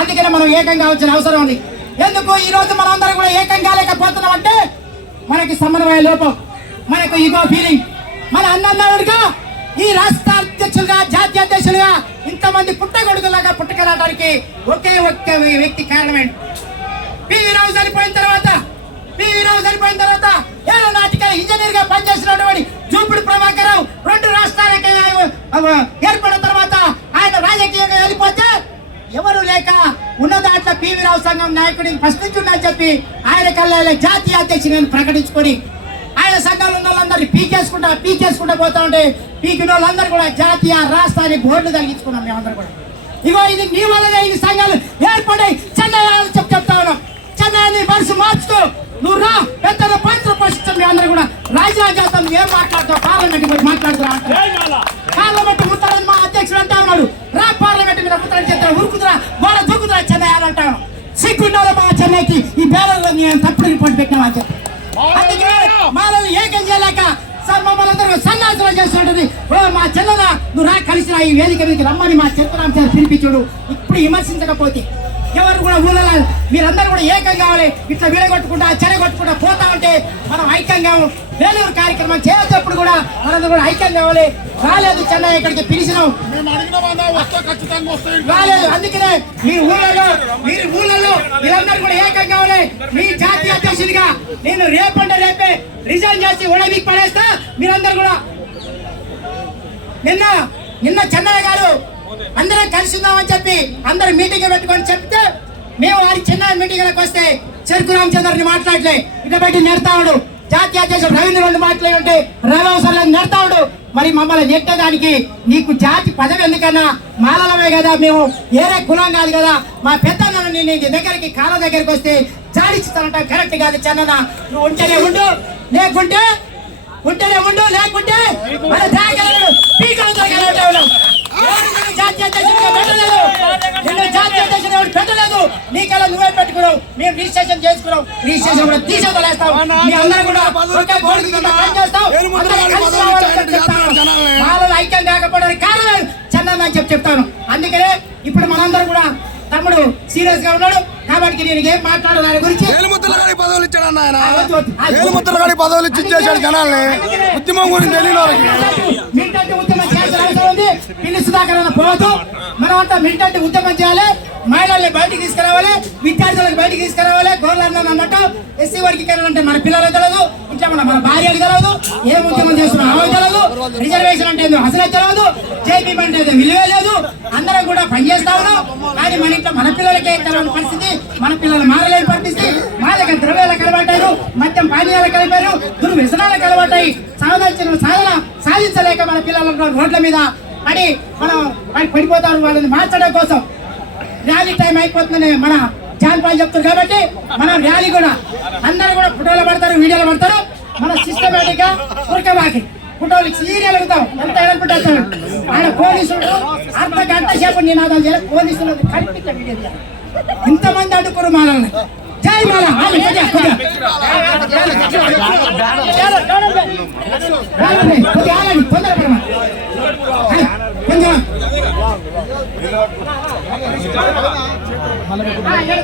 అందుకనే మనం ఏకం కావాల్సిన అవసరం ఉంది. ఎందుకు ఈ రోజు మనం అందరం కూడా ఏకం కాలేకపోతున్నాం అంటే మనకి సమన్వయ లోపం, మనకు ఈగో ఫీలింగ్. మన అన్నగా ఈ రాష్ట్ర అధ్యక్షులుగా, జాతీయ అధ్యక్షులుగా ఇంతమంది పుట్టగొడుగులాగా పుట్టకరావడానికి ఒకే ఒక్క వ్యక్తి కారణమేంటి? పివి రావు చనిపోయిన తర్వాత ఏరోనాటికల్ ఇంజనీర్ గా పనిచేసినటువంటి జూపుడు ప్రభాకర్ రావు 2 రాష్ట్రాలకి ఏర్పడిన తర్వాత ఆయన రాజకీయంగా వెళ్ళిపోతే ఎవరు లేక ఉన్న దాంట్లో పివి రావు సంఘం నాయకుడిని ప్రశ్నించుందని చెప్పి ఆయన కల్లా జాతీయ అధ్యక్షుడిని ప్రకటించుకొని ఆయన సంఘాలు ఉన్న వాళ్ళందరినీ పీకేసుకుంటా పోతా ఉంటే పీకిన వాళ్ళందరూ కూడా జాతీయ రాష్ట్రాన్ని బోర్డులు తగ్గించుకున్నాం మేమందరూ కూడా. ఇగో ఇది నీ వల్లనే ఈ సంఘాలు ఏర్పడాయి. చెన్నై చెప్తా ఉన్నాం, చెన్నైని మనసు మార్చుకో, నువ్వు రా, పెద్దల పాత్ర పోషిస్తాం. మేమందరూ కూడా రాజీనామా చేస్తాం. ఏం మాట్లాడతావు? పార్లమెంట్ గురించి మాట్లాడుతున్నా, పార్లమెంట్ ముత్తారని మా అధ్యక్షుడు అంటా ఉన్నాడు. రా పార్లమెంట్ మీద ముత్తారని చెప్తాను, ఉరుకుతురా, గోడ దూకుతురా చెన్నై అని అంటాను. సిగ్గుండాలి మా చెన్నైకి ఈ బేరల్లో నేను తప్పుడు రిపోర్ట్ పెట్టినా అని చెప్పి. అందుకే మనల్ని ఏకం చేయలేక సార్ మమ్మల్ని అందరూ సన్నాసనం చేస్తుంటది. మా చెల్లెల నువ్వు రా, కలిసి రా, ఈ వేదిక మీదకి రమ్మని మా చెత్తరాం సార్ పిలిపించుడు. ఇప్పుడు విమర్శించకపోతే ఎవరు కూడా ఊళ్ళో మీరందరూ కూడా ఏకం కావాలి. ఇట్లా విడగొట్టుకుంటా చెడగొట్టుకుంటా పోతా ఉంటే మనం ఐక్యంగా వేలూరు కార్యక్రమం చేసేటప్పుడు కూడా మనందరూ కూడా ఐక్యం కావాలి. రాలేదు చెన్నై, ఇక్కడికి పిలిచినాం, రాలేదు. అందుకనే మీరు ఊళ్ళలో మీరందరూ కూడా ఏకం కావాలి. మీ జాతీయ అధ్యక్షుడిగా నేను రేపంటే రేపే రిజైన్ చేసి ఓడబీకి పడేస్తా. మీరందరూ కూడా నిన్న చెన్నయ్య గారు అందరం కలిసి ఉందామని చెప్పి అందరు మీటింగ్ పెట్టుకొని చెప్తే మేము వారి చిన్న మీటింగ్లకు వస్తే చెరుకు రామచంద్రని మాట్లాడలే, ఇట్లా పెట్టి నెడతాడు. జాతీయ అధ్యక్షుడు రవీంద్ర రెండు మాట్లాడుంటే రవివసరాలు నెడతాడు. మరి మమ్మల్ని నెట్టడానికి నీకు జాతి పదవి ఎందుకన్నా? మాలలమే కదా, మేము ఏరే కులం కాదు కదా. మా పెద్దన్న నీ దగ్గరికి కాళ్ళ దగ్గరికి వస్తే జాడిస్తానంట, కరెక్ట్ కాదు చెన్న. నువ్వు ఉంటేనే ఉండు, లేకుంటే మన జాతీయ అధ్యక్షుడు పెట్టలేదు. నీకలా నువ్వే పెట్టుకున్నావు, మేము రిజిస్ట్రేషన్ చేసుకున్నాం. రిజిస్ట్రేషన్ కూడా తీసేస్తాం. మీ అందరూ కూడా పనిచేస్తాం. వాళ్ళని ఐక్యం కాకపోవడానికి కారణం చందన్ అని చెప్తాను. అందుకనే ఇప్పుడు మనందరూ కూడా తమ్ముడు సీరియస్ గా ఉన్నాడు కాబట్టి నేను ఏం మాట్లాడాలి దాని గురించి. పదవులు ఇచ్చాడు ఆయన, పదవులు ఇచ్చేసాడు జనాల్ని. ఉద్యమం గురించి మిలిటెంట్ ఉద్యమం చేయాల్సిన అవసరం ఉంది. పిల్లి సుధాకర్ పోవద్దు. మనం అంతా మిలిటెంట్ ఉద్యమం చేయాలి. మహిళల్ని బయటికి తీసుకురావాలి, విద్యార్థులకు బయటికి తీసుకురావాలి. గోర్లన్న అన్నట్టు ఎస్సీ వర్గీకరణ అంటే మన పిల్లలకు తెలియదు, ఇట్లా మన భార్యకు తెలియదు, ఏ ఉద్యమం చేస్తున్నా ఆమెకు తెలియదు, రిజర్వేషన్ అంటే అసలు తెలియదు, జేపీ అంటే విలువే లేదు. అందరం కూడా పనిచేస్తా ఉన్నాం కానీ మన ఇంట్లో మన పిల్లలకే తెలియని పరిస్థితి, మన పిల్లలు మారలేని పరిస్థితి. మాదక ద్రవ్యాలకు అలవాటారు, మద్యం పానీయాలకు కలిపారు, దుర్వ్యసనాలకు అలవాటాయి. సాధించలేక మన పిల్లలను రోడ్ల మీద పడి మనం పడిపోతారు. వాళ్ళని మార్చడం కోసం ర్యాలీ టైం అయిపోతుందని మన జాన్పాల్ చెప్తారు కాబట్టి మనం ర్యాలీ కూడా అందరూ కూడా ఫోటోలు పడతారు, వీడియోలు పడతారు. మన సిస్టమేటిక్ గా ఉరకబాకి ఫోటోలు సీరియల్ అవుతాం. ఎంత అనుకుంటారు ఆయన పోలీసులు అర్ధ గంట సేపు నినాదాలు చేయాలి. పోలీసులు కల్పించ వీడియో చేయాలి. ఇంతమంది అడ్డుకోరు మాలని. జై మాల తొందరపడమా.